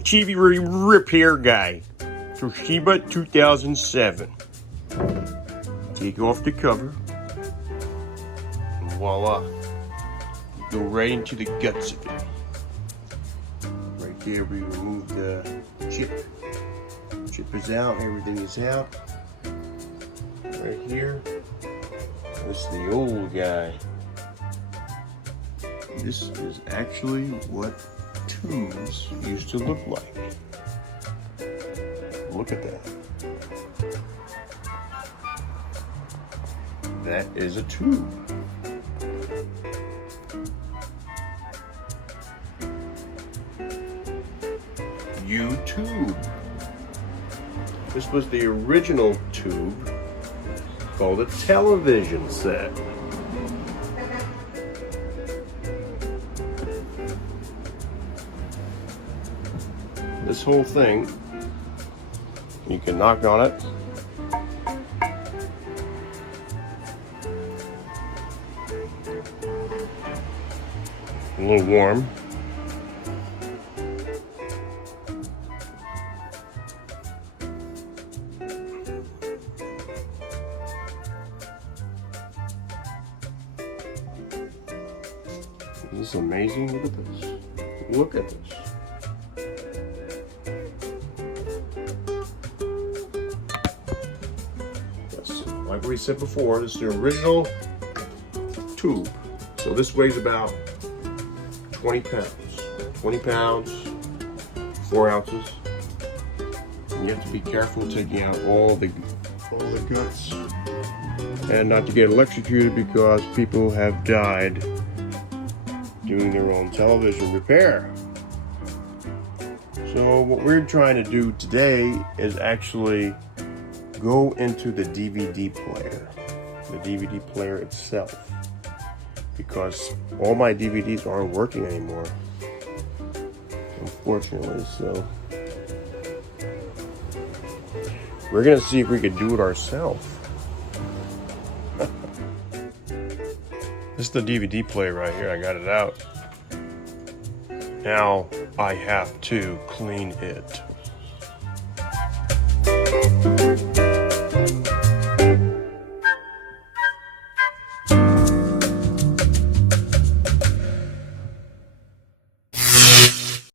TV repair guy. Toshiba 2007. Take off the cover. And voila. Go right into the guts of it. Right there we remove the chip. Chip is out, everything is out. Right here. This is the old guy. This is actually what tubes used to look like. Look at that. That is a tube. U-tube. This was the original tube called a television set. This whole thing, you can knock on it. A little warm. This is amazing. Look at this. Look at this. Yes, like we said before, this is the original tube. So this weighs about 20 pounds. 20 pounds, 4 ounces. And you have to be careful taking out all the guts and not to get electrocuted, because people have died doing their own television repair. So what we're trying to do today is actually go into the DVD player, the DVD player itself, because all my DVDs aren't working anymore, unfortunately. So we're gonna see if we could do it ourselves. This is the DVD player right here. I got it out. Now I have to clean it